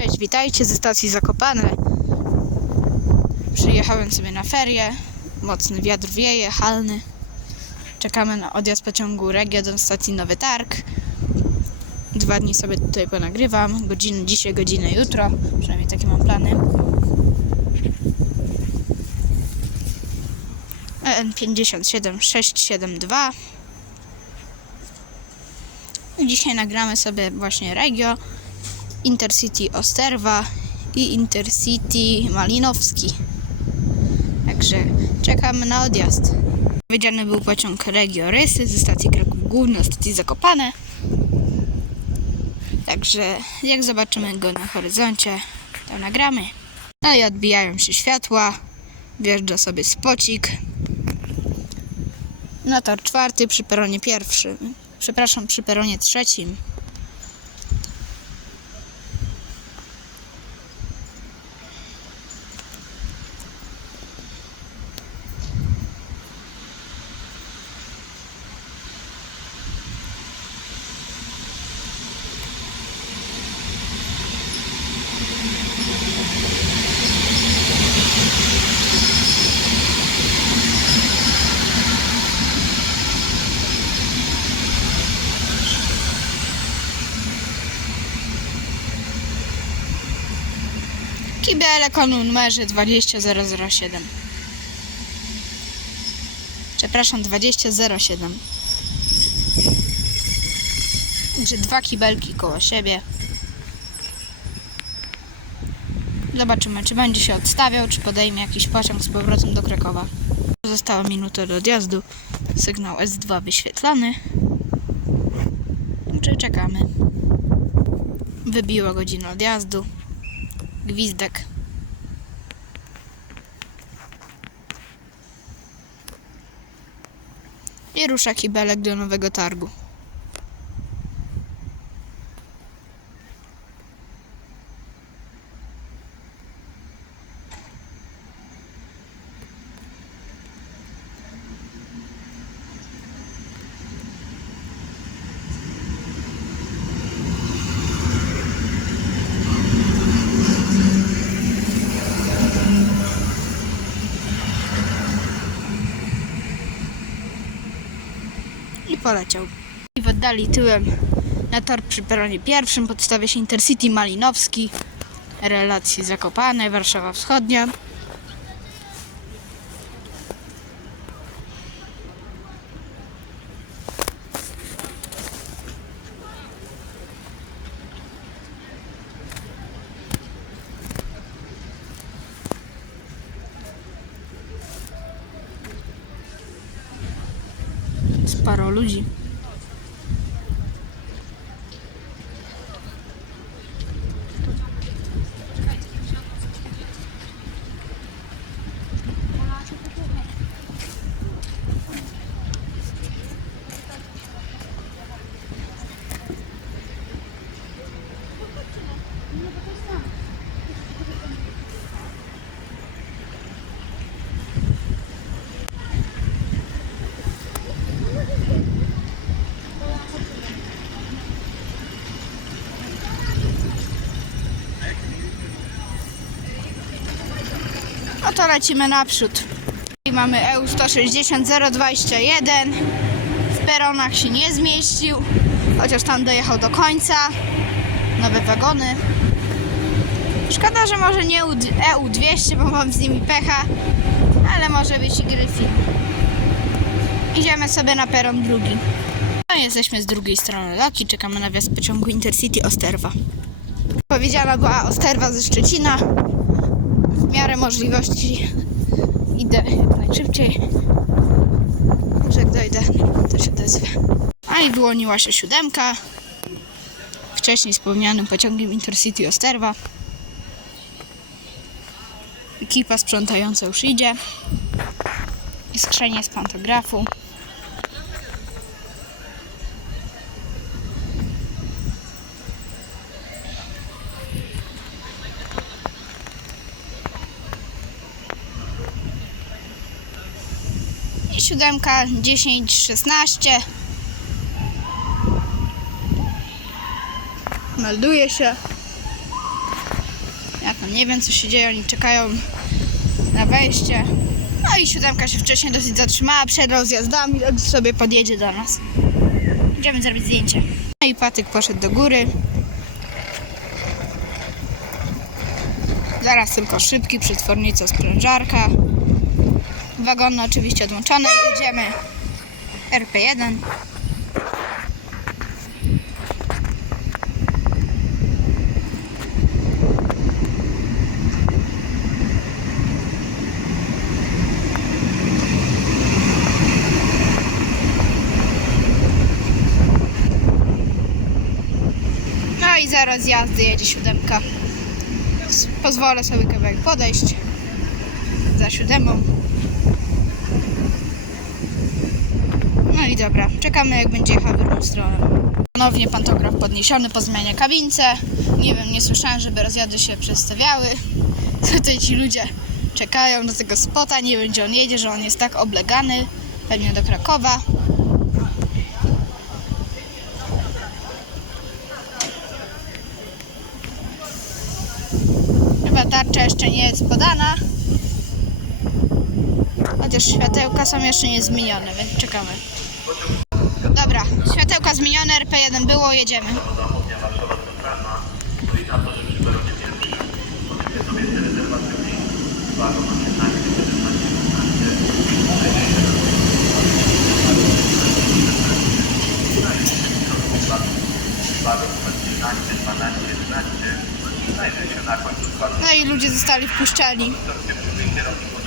Cześć, witajcie ze stacji Zakopane. Przyjechałem sobie na ferie. Mocny wiatr wieje, halny. Czekamy na odjazd pociągu Regio do stacji Nowy Targ. Dwa dni sobie tutaj ponagrywam. Godziny dzisiaj, godziny jutro. Przynajmniej takie mam plany. EN 57672. I Dzisiaj nagramy sobie właśnie Regio. Intercity Osterwa i Intercity Malinowski. Także czekamy na odjazd. Wydziany był pociąg Regio Rysy ze stacji Kraków Główny do stacji Zakopane. Także jak zobaczymy go na horyzoncie, to nagramy. No i odbijają się światła. Wjeżdża sobie spocik. Na tor czwarty przy peronie pierwszym. Przepraszam, przy peronie trzecim. O numerze 20007. Przepraszam, 2007. Także dwa kibelki koło siebie. Zobaczymy, czy będzie się odstawiał, czy podejmie jakiś pociąg z powrotem do Krakowa. Została minuta do odjazdu. Sygnał S2 wyświetlony. Czy czekamy? Wybiła godzina odjazdu gwizdek. I rusza kibelek do nowego targu. Poleciał. I w oddali tyłem na tor przy peronie pierwszym podstawia się Intercity Malinowski, relacji Zakopane, Warszawa Wschodnia. Sporo ludzi. No to lecimy naprzód. I mamy E EU 160 021. W peronach się nie zmieścił, chociaż tam dojechał do końca. Nowe wagony. Szkoda, że może nie EU 200, bo mam z nimi pecha, ale może być i Gryfin. Idziemy sobie na peron drugi. No jesteśmy z drugiej strony Loki, czekamy na wjazd pociągu Intercity Osterwa. Powiedziana była Osterwa ze Szczecina w miarę możliwości idę jak najszybciej. Że jak dojdę, to się odezwę. A i wyłoniła się siódemka. Wcześniej wspomnianym pociągiem Intercity Osterwa. Ekipa sprzątająca już idzie. Skrzenie z pantografu. I siódemka 10, 16. Melduje się. nie wiem co się dzieje, oni czekają na wejście. No i siódemka się wcześniej dosyć zatrzymała przed rozjazdami, tak sobie podjedzie do nas. Idziemy zrobić zdjęcie. No i patyk poszedł do góry. Zaraz tylko szybki, przetwornica, sprężarka. Wagony oczywiście odłączone. Jedziemy RP1. No i zaraz jazdy jedzie siódemka. Pozwolę sobie kawałek podejść za siódemą. I dobra, czekamy jak będzie jechał w drugą stronę. Ponownie pantograf podniesiony po zmianie kabince. Nie wiem, nie słyszałem, żeby rozjazdy się przestawiały. Tutaj ci ludzie czekają do tego spota, nie wiem gdzie on jedzie, że on jest tak oblegany. Pewnie do Krakowa. Chyba tarcza jeszcze nie jest podana. Chociaż światełka są jeszcze nie zmienione, więc czekamy. Zmienione, RP1 było, jedziemy. No i ludzie zostali wpuszczeni.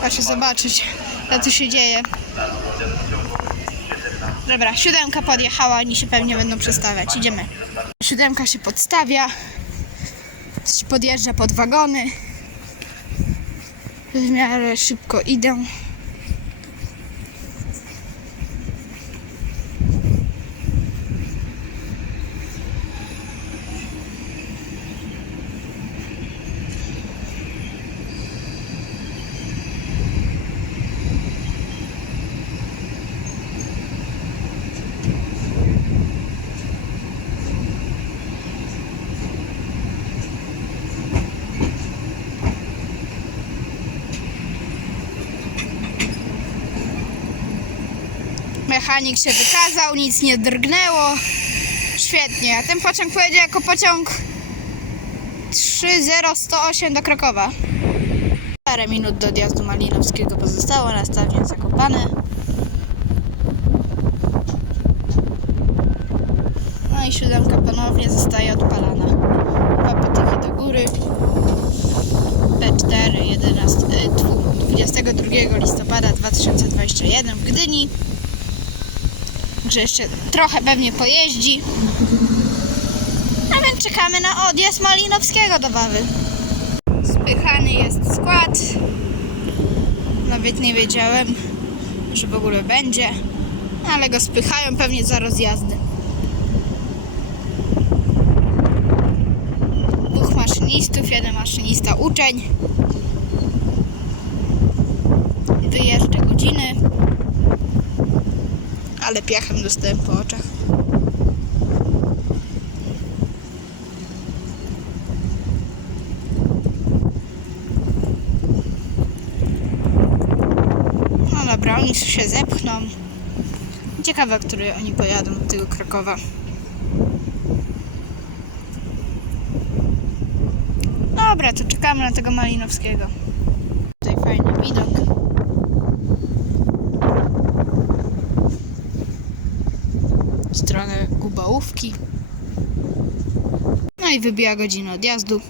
Proszę zobaczyć, co tu się dzieje. Dobra, siódemka podjechała, oni się pewnie będą przestawiać. Idziemy. Siódemka się podstawia. Podjeżdża pod wagony. W miarę szybko idę. Mechanik się wykazał, nic nie drgnęło. Świetnie. A ten pociąg pojedzie jako pociąg 3018 do Krakowa. Parę minut do odjazdu Malinowskiego pozostało, nastawienie zakopane. No i siódemka ponownie zostaje odpalana. Dwa do góry. P4 11, e, tfu, 22 listopada 2021 w Gdyni. Że jeszcze trochę pewnie pojeździ. A więc czekamy na odjazd Malinowskiego do Wawy. Spychany jest skład. Nawet nie wiedziałem, że w ogóle będzie. Ale go spychają pewnie za rozjazdy. Dwóch maszynistów, jeden maszynista uczeń. Wyjeżdża godziny. Ale piachem dostałem po oczach. No dobra, oni się zepchną. Ciekawe, który oni pojadą do tego Krakowa. Dobra, to czekamy na tego Malinowskiego. Stronę Gubałówki. No i wybija godzina odjazdu.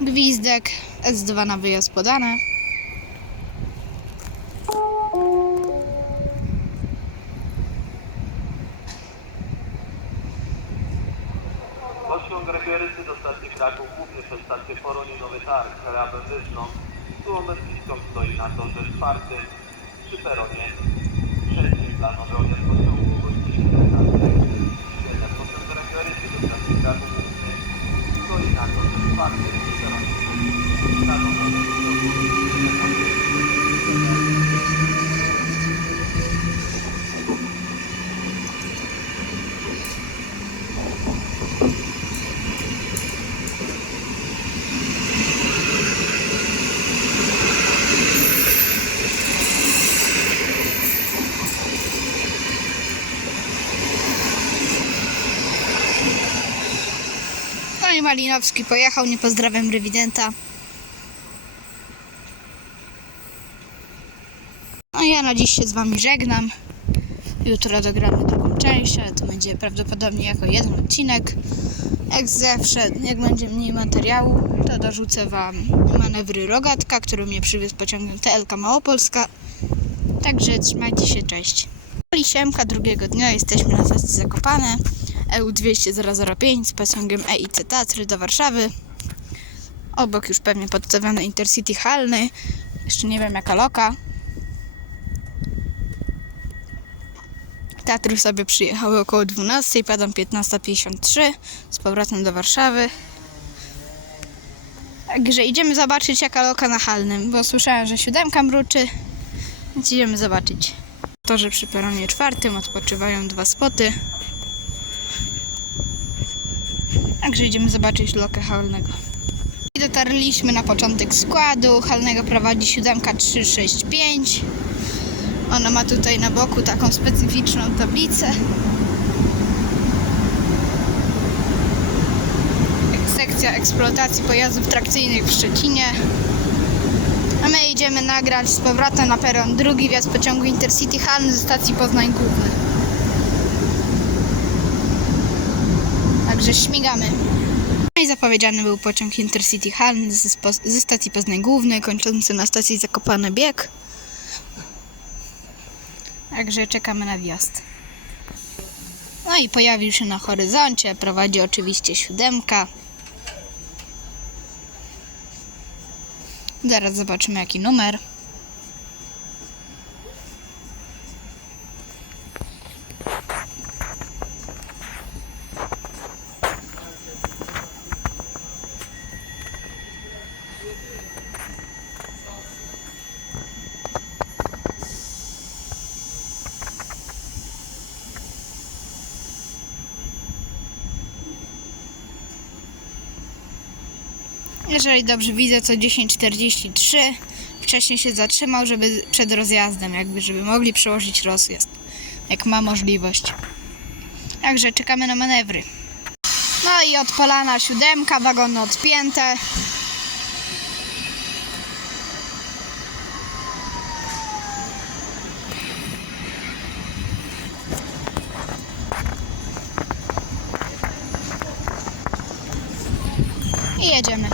Gwizdek, S2 na wyjazd podane. Pociąg Regierysy do stacji Kraków, głównie przez stację Poronie Nowy Targ, Hrabem Wyżną. Tu Omercisko stoi na torze czwartym przy peronie trzecim. Planowy odjazd pociągu gości 17. Jeden pociąg Regierysy do stacji Kraków, głównie stoi na torze czwartym przy peronie trzecim. Planowy odjazd pociągu gości 17. No i Malinowski pojechał, nie pozdrawiam rewidenta. No ja na dziś się z wami żegnam. Jutro dogramy drugą część, ale to będzie prawdopodobnie jako jeden odcinek. Jak zawsze, jak będzie mniej materiału, to dorzucę wam manewry Rogatka, który mnie przywiózł pociągiem TLK Małopolska. Także trzymajcie się, cześć. Lisiemka drugiego dnia jesteśmy na stacji Zakopane E EU 20005 z pociągiem EIC Tatry do Warszawy. Obok już pewnie podstawiony Intercity Halny. Jeszcze nie wiem jaka loka. Tatry sobie przyjechały około 12, padam 15.53 z powrotem do Warszawy. Także idziemy zobaczyć jaka loka na Halnym, bo słyszałem, że siódemka mruczy, więc idziemy zobaczyć. To, że przy peronie czwartym odpoczywają dwa spoty. Także idziemy zobaczyć lokę halnego. I dotarliśmy na początek składu. Halnego prowadzi siódemka 365. Ona ma tutaj na boku taką specyficzną tablicę. Sekcja eksploatacji pojazdów trakcyjnych w Szczecinie. A my idziemy nagrać z powrotem na peron drugi wjazd pociągu Intercity Halny ze stacji Poznań Główny. Także śmigamy. No i zapowiedziany był pociąg Intercity Halny ze, ze stacji Poznań Główny, kończący na stacji Zakopane Bieg. Także czekamy na wjazd. No i pojawił się na horyzoncie, prowadzi oczywiście siódemka. Zaraz zobaczymy jaki numer. Jeżeli dobrze widzę, to 10.43. Wcześniej się zatrzymał, żeby przed rozjazdem, jakby, żeby mogli przełożyć rozjazd, jak ma możliwość. Także czekamy na manewry. No i odpalana siódemka, wagony odpięte. I jedziemy.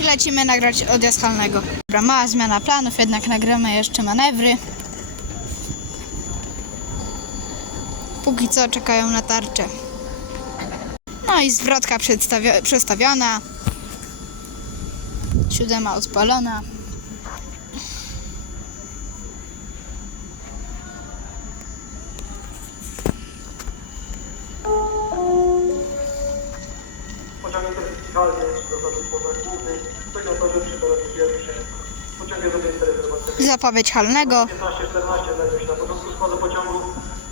I lecimy nagrać odjazd halnego. Dobra, mała zmiana planów, jednak nagramy jeszcze manewry. Póki co czekają na tarczę. No i zwrotka przestawiona. Siódema odpalona. Rezerwacjami. Zapowiedź halnego. 15-14 znajdują się na początku składu pociągu,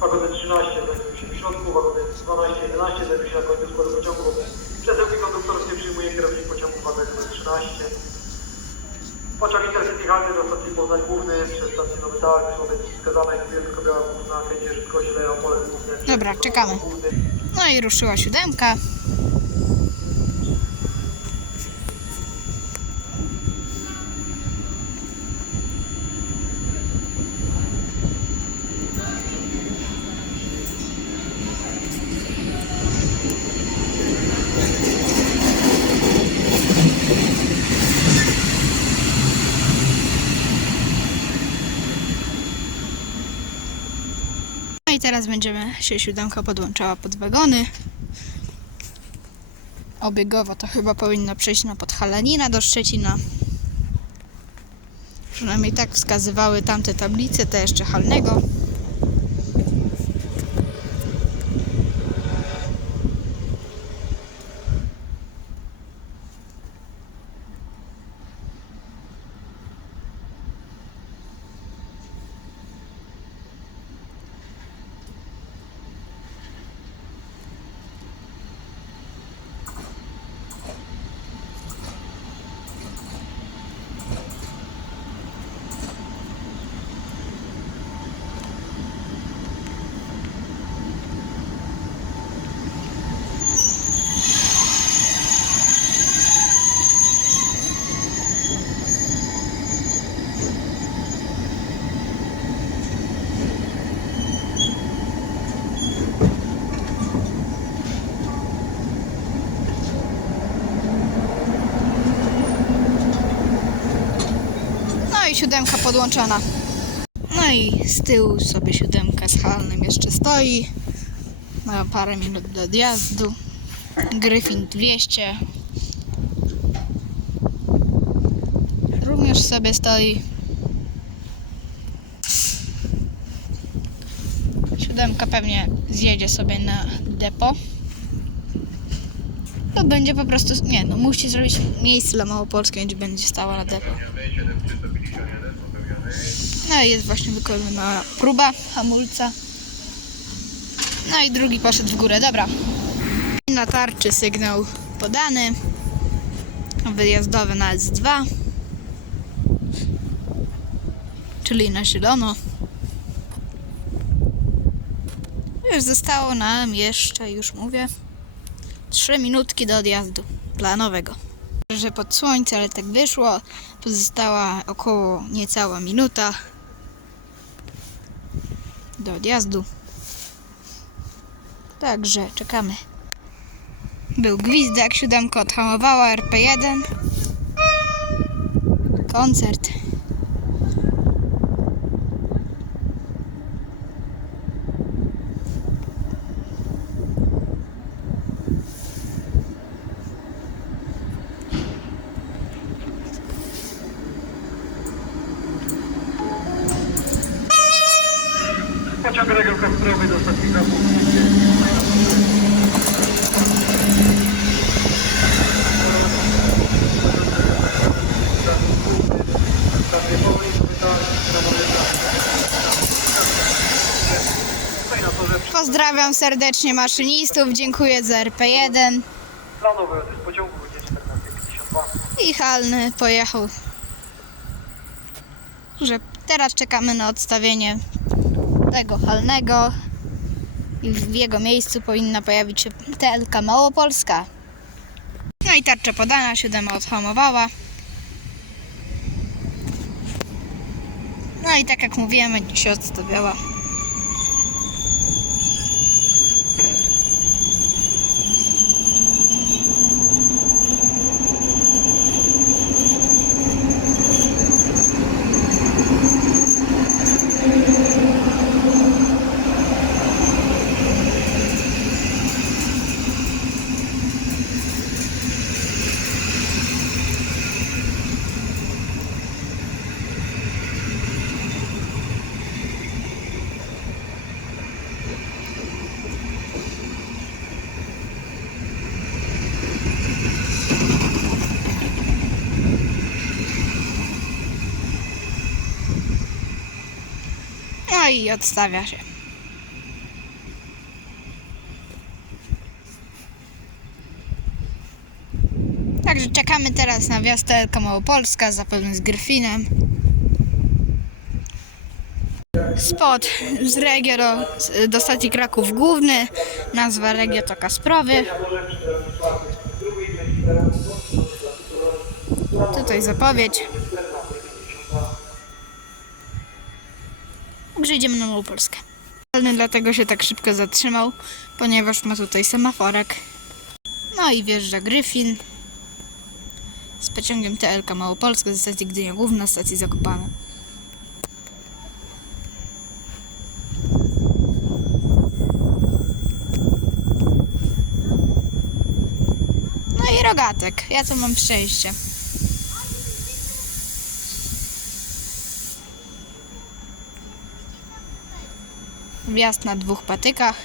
wagony 13 znajdują się w środku, wagony 12-11 znajdują się na końcu składu pociągu. Przesyłki konduktorskie przyjmuje kierownik pociągu wagonu 13. Pociąg intercitywalny do stacji Poznań Główny przez stację Nowy Targ, są wskazane jak tylko biała główna, będzie szybkości Leopole Główne. Dobra, czekamy. No i ruszyła siódemka. Teraz będziemy się siódemka podłączała pod wagony. Obiegowo to chyba powinno przejść na Podhalanina do Szczecina. Przynajmniej tak wskazywały tamte tablice, te jeszcze halnego. Podłączona. No i z tyłu sobie siódemka z halnym jeszcze stoi. Ma parę minut do odjazdu. Gryfin 200. Również sobie stoi. Siódemka pewnie zjedzie sobie na depo. To będzie po prostu. Nie, no musi zrobić miejsce dla Małopolskiej, gdzie będzie stała na depo. Jest właśnie wykonana próba hamulca. No i drugi poszedł w górę, dobra. Na tarczy sygnał podany. Wyjazdowy na S2. Czyli na zielono. Już zostało nam jeszcze, już mówię, 3 minutki do odjazdu planowego. Że pod słońce, ale tak wyszło. Pozostała około niecała minuta do odjazdu. Także czekamy. Był gwizdek, siódemka odhamowała, RP1. Koncert. Pozdrawiam serdecznie maszynistów, dziękuję za RP1 Planowy odjazd pociągu będzie 14.52. i halny pojechał. Że teraz czekamy na odstawienie tego halnego i w jego miejscu powinna pojawić się TLK Małopolska. No i tarcza podana, siódema odhamowała. No i tak jak mówiłem, będzie się odstawiała. I odstawia się. Także czekamy teraz na wjazd TLK Małopolska, zapewne z Gryfinem. Spot z Regio do, do stacji Kraków Główny. Nazwa Regio to Kasprowy. Tutaj zapowiedź. Także idziemy na Małopolskę. Dlatego się tak szybko zatrzymał, ponieważ ma tutaj semaforek. No i wjeżdża Gryfin z pociągiem TLK Małopolska ze stacji Gdynia Główna, stacji Zakopane. No i rogatek. Ja tu mam szczęście. Wjazd na dwóch patykach.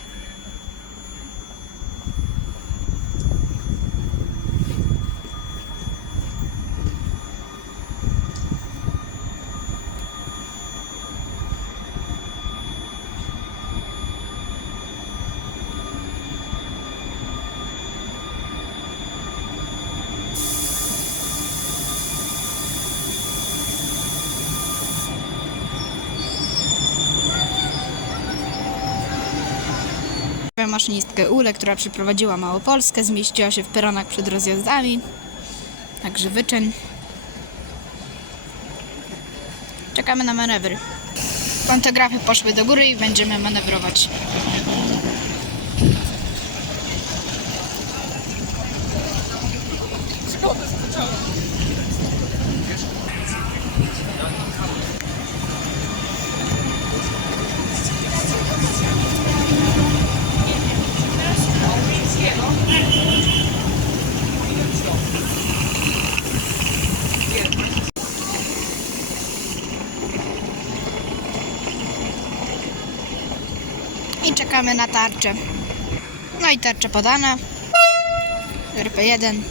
Maszynistkę Ule, która przeprowadziła Małopolskę, zmieściła się w peronach przed rozjazdami. Także wyczyn. Czekamy na manewry. Pantografy poszły do góry i będziemy manewrować. i czekamy na tarczę. No i tarcza podana. RP1.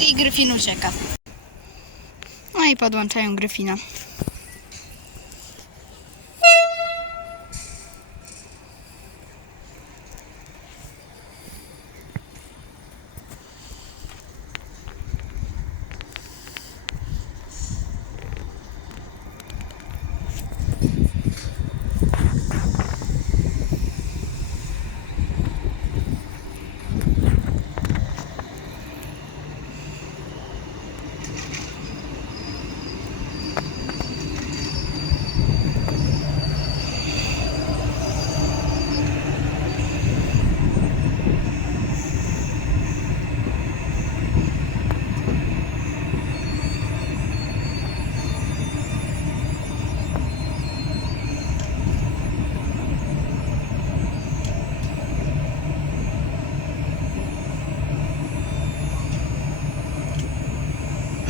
I Gryfin ucieka. I podłączają Gryfina.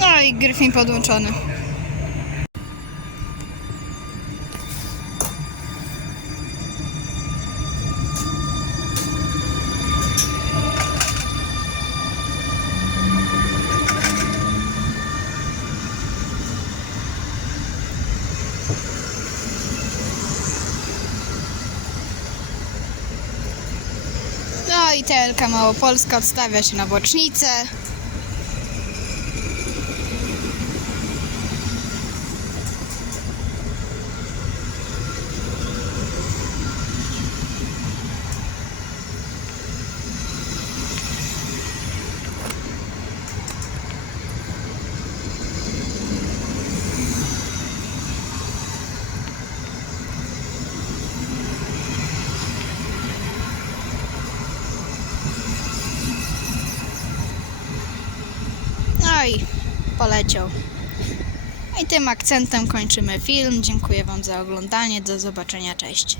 No i Gryfin podłączony. No i TLK Małopolska odstawia się na bocznicę. No i poleciał. I tym akcentem kończymy film. Dziękuję Wam za oglądanie. Do zobaczenia. Cześć.